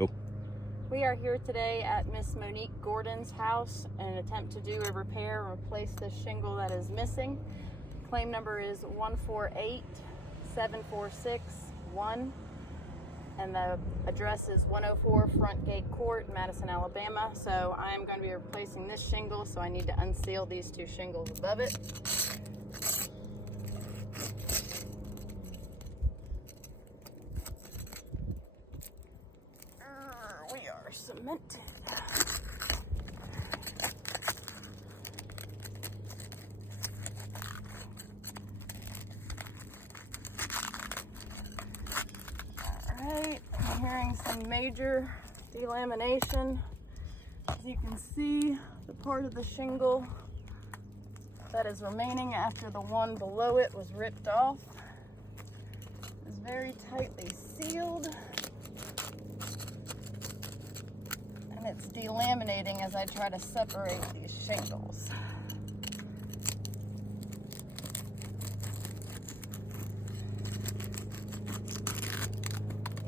Go. We are here today at Miss Monique Gordon's house in an attempt to do a repair and replace this shingle that is missing. Claim number is 148746-1, and the address is 104 Front Gate Court, Madison, Alabama. So I am going to be replacing this shingle, so I need to unseal these two shingles above it. We are cemented. Alright, I'm hearing some major delamination. As you can see, the part of the shingle that is remaining after the one below it was ripped off is very tightly sealed. And it's delaminating as I try to separate these shingles.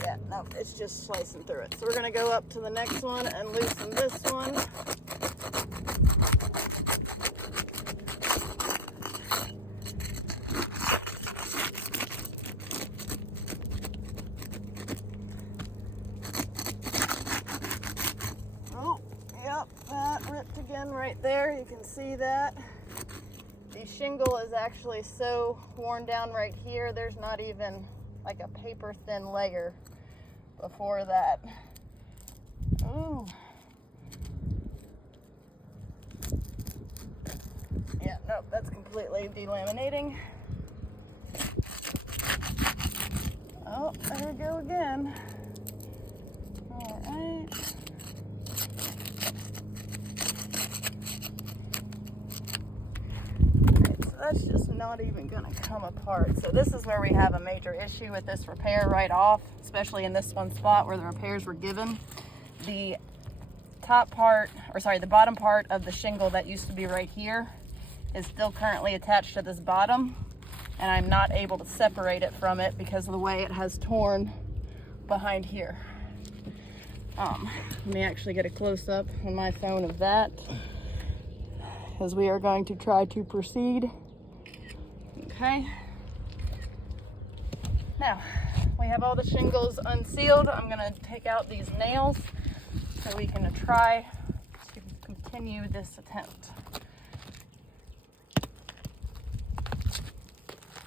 Yeah, no, it's just slicing through it. So we're gonna go up to the next one and loosen this one. That ripped again right there. You can see that. The shingle is actually so worn down right here, there's not even like a paper thin layer before that. Ooh. Yeah, nope, that's completely delaminating. Oh, there we go again. All right. That's just not even gonna come apart. So this is where we have a major issue with this repair right off, especially in this one spot where the repairs were given. The top part, or sorry, the bottom part of the shingle that used to be right here is still currently attached to this bottom, and I'm not able to separate it from it because of the way it has torn behind here. Let me actually get a close-up on my phone of that, because we are going to try to proceed. Okay, now we have all the shingles unsealed. I'm going to take out these nails so we can try to continue this attempt.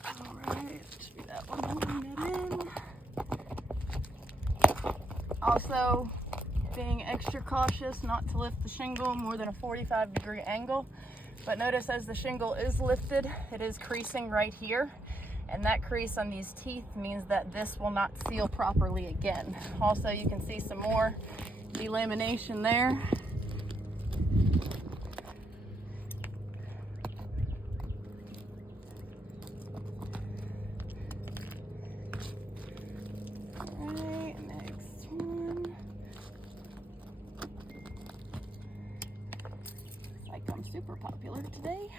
All right, should be that one holding that in. Also, being extra cautious not to lift the shingle more than a 45-degree angle. But notice as the shingle is lifted, it is creasing right here. And that crease on these teeth means that this will not seal properly again. Also, you can see some more delamination there. All right, next one. I'm super popular today.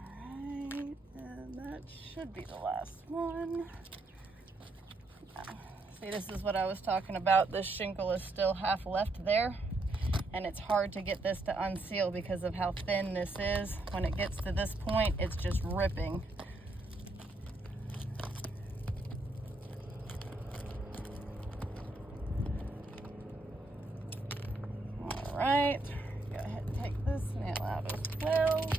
Alright, and that should be the last one. See, this is what I was talking about. This shingle is still half left there, and it's hard to get this to unseal because of how thin this is. When it gets to this point, it's just ripping. Alright. Go ahead and take this nail out as well.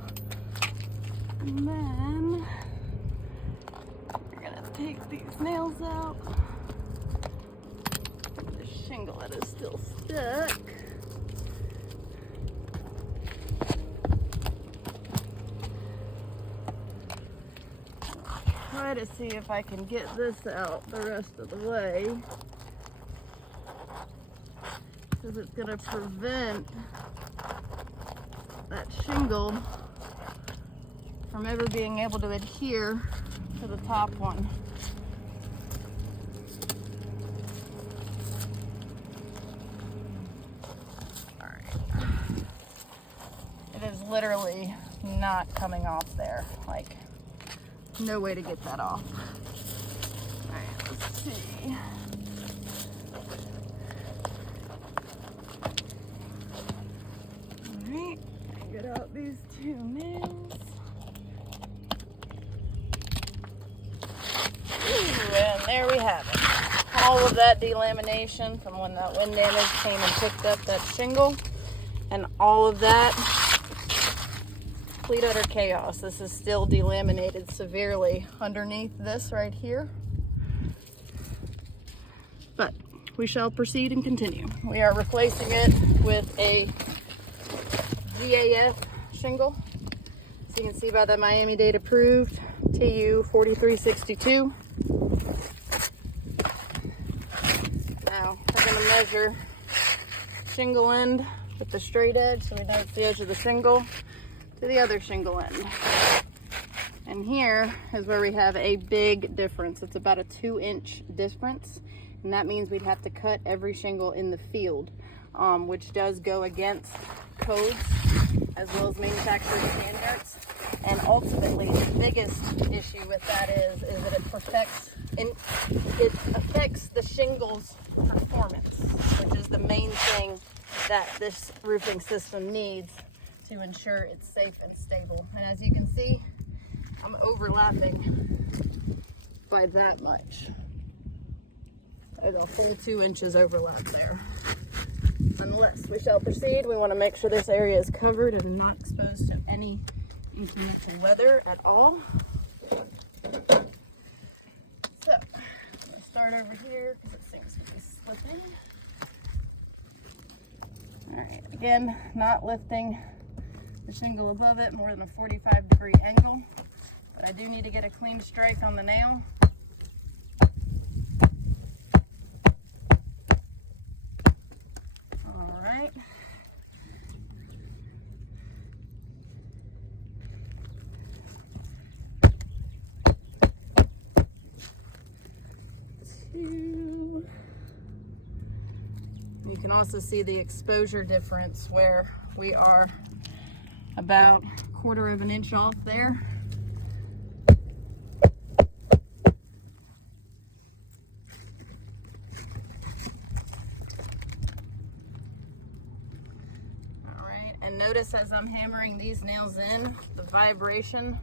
And then we're going to take these nails out. The shingle that is still stuck. Try to see if I can get this out the rest of the way, because it's going to prevent that shingle from ever being able to adhere to the top one. Alright. It is literally not coming off there. Like, no way to get that off. Alright, let's see. out these two nails. Ooh, and there we have it. All of that delamination from when that wind damage came and picked up that shingle. And all of that, complete utter chaos. This is still delaminated severely underneath this right here. But we shall proceed and continue. We are replacing it with a GAF shingle. So you can see by the Miami-Dade approved TU 4362. Now we're going to measure shingle end with the straight edge so we know it's the edge of the shingle to the other shingle end. And here is where we have a big difference. It's about a 2-inch difference. And that means we'd have to cut every shingle in the field, which does go against codes as well as manufacturer standards. And ultimately, the biggest issue with that is that it affects the shingle's performance, which is the main thing that this roofing system needs to ensure it's safe and stable. And as you can see, I'm overlapping by that much. There's a full 2 inches overlap there. Unless we shall proceed, we want to make sure this area is covered and not exposed to any inclement weather at all. So, I'm going to start over here because it seems to be slipping. Alright, again, not lifting the shingle above it more than a 45-degree angle, but I do need to get a clean strike on the nail. Alright. You can also see the exposure difference where we are about 1/4 of an inch off there. All right, and notice as I'm hammering these nails in, the vibration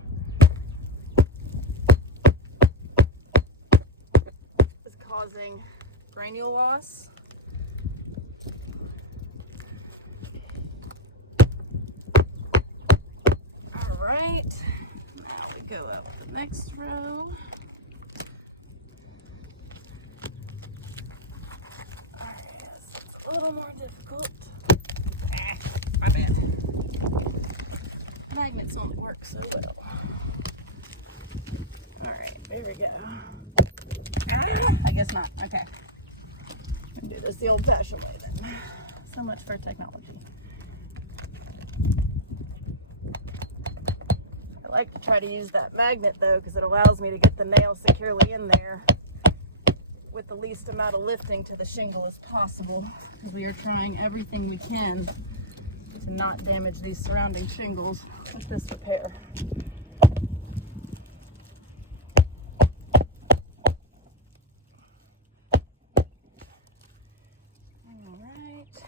is causing granule loss. Right, now we go out the next row. Alright, yes, it's a little more difficult. My bad. Magnets only work so well. Alright, there we go. I guess not. Okay. I'm gonna do this the old-fashioned way then. So much for technology. I like to try to use that magnet though because it allows me to get the nail securely in there with the least amount of lifting to the shingle as possible, because we are trying everything we can to not damage these surrounding shingles with this repair. Alright,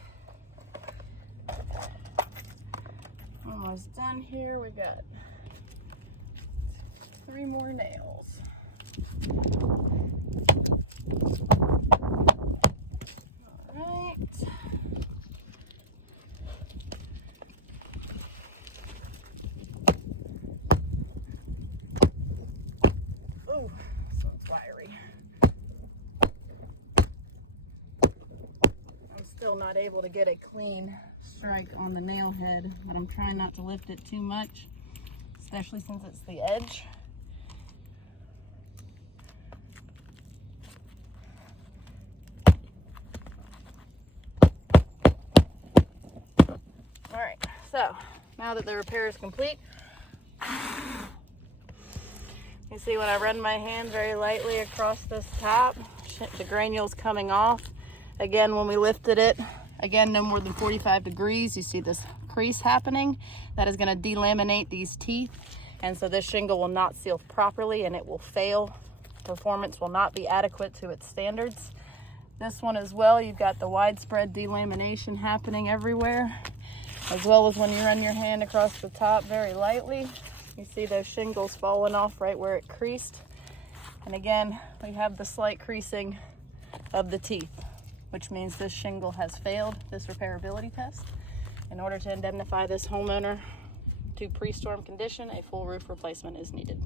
almost done here. We've got 3 more nails. All right. Ooh, so fiery. I'm still not able to get a clean strike on the nail head, but I'm trying not to lift it too much, especially since it's the edge. Alright, so now that the repair is complete, you see when I run my hand very lightly across this top, the granules coming off. Again, when we lifted it, again, no more than 45 degrees, you see this crease happening. That is going to delaminate these teeth, and so this shingle will not seal properly and it will fail. Performance will not be adequate to its standards. This one as well, you've got the widespread delamination happening everywhere. as well as when you run your hand across the top very lightly, you see those shingles falling off right where it creased. And again, we have the slight creasing of the teeth, which means this shingle has failed this repairability test. In order to indemnify this homeowner to pre-storm condition, a full roof replacement is needed.